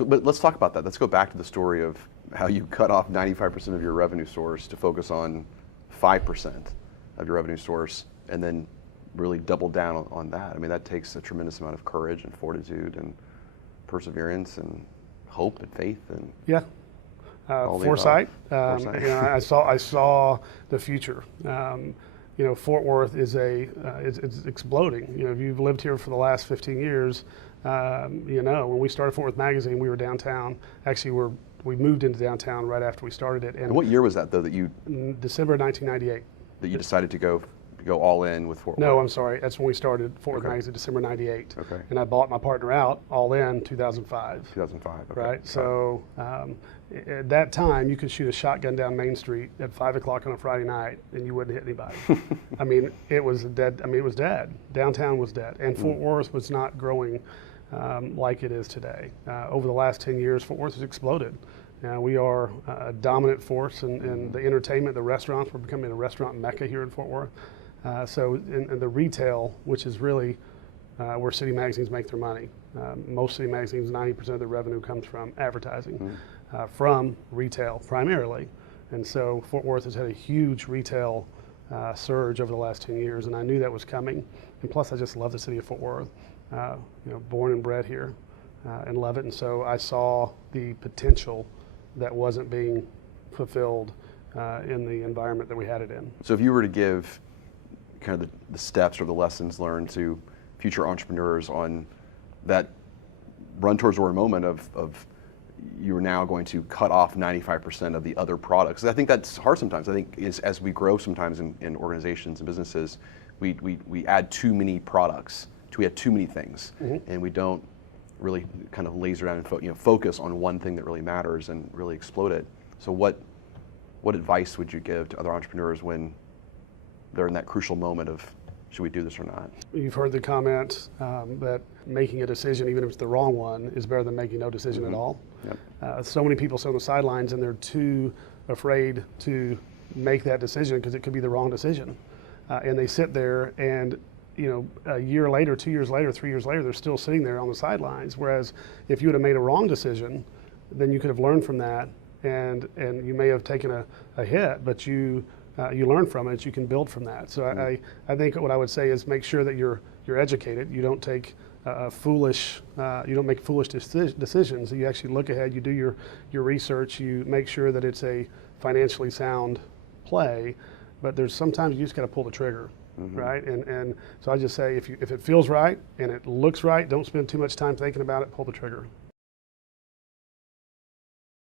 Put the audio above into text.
So, but let's talk about that. Let's go back to the story of how you cut off 95% of your revenue source to focus on 5% of your revenue source, and then really double down on that. I mean, that takes a tremendous amount of courage and fortitude and perseverance and hope and faith and foresight. Foresight. I saw the future. Fort Worth is it's exploding. If you've lived here for the last 15 years, when we started Fort Worth Magazine, we were downtown. Actually, we moved into downtown right after we started it. And what year was that, though, that you? December 1998. That you decided to go all in with Fort Worth? No, I'm sorry. That's when we started Fort Worth Magazine, December 98. Okay. And I bought my partner out all in 2005. 2005, okay. Right? So at that time, you could shoot a shotgun down Main Street at 5 o'clock on a Friday night and you wouldn't hit anybody. I mean, it was dead. It was dead. Downtown was dead. And Fort Worth was not growing like it is today. Over the last 10 years, Fort Worth has exploded. We are a dominant force in the entertainment, the restaurants. We're becoming a restaurant mecca here in Fort Worth. So in the retail, which is really where city magazines make their money. Most city magazines, 90% of their revenue comes from advertising, from retail primarily. And so Fort Worth has had a huge retail surge over the last 10 years, and I knew that was coming. And plus, I just love the city of Fort Worth. Born and bred here, and love it. And so I saw the potential that wasn't being fulfilled in the environment that we had it in. So if you were to give kind of the steps or the lessons learned to future entrepreneurs on that run towards a moment of you are now going to cut off 95% of the other products. I think that's hard sometimes. I think as we grow sometimes in organizations and businesses, we add too many products. We have too many things, and we don't really kind of laser down and focus on one thing that really matters and really explode it. So what advice would you give to other entrepreneurs when they're in that crucial moment of should we do this or not? You've heard the comment that making a decision, even if it's the wrong one, is better than making no decision at all. Yep. So many people sit on the sidelines and they're too afraid to make that decision because it could be the wrong decision. And they sit there and a year later, 2 years later, 3 years later, they're still sitting there on the sidelines. Whereas if you would have made a wrong decision, then you could have learned from that, and you may have taken a hit, but you learn from it. You can build from that. So I think what I would say is make sure that you're educated. You don't take you don't make foolish decisions. You actually look ahead. You do your research. You make sure that it's a financially sound play. But there's sometimes you just got to pull the trigger. Right, and so I just say if it feels right and it looks right, don't spend too much time thinking about it. Pull the trigger.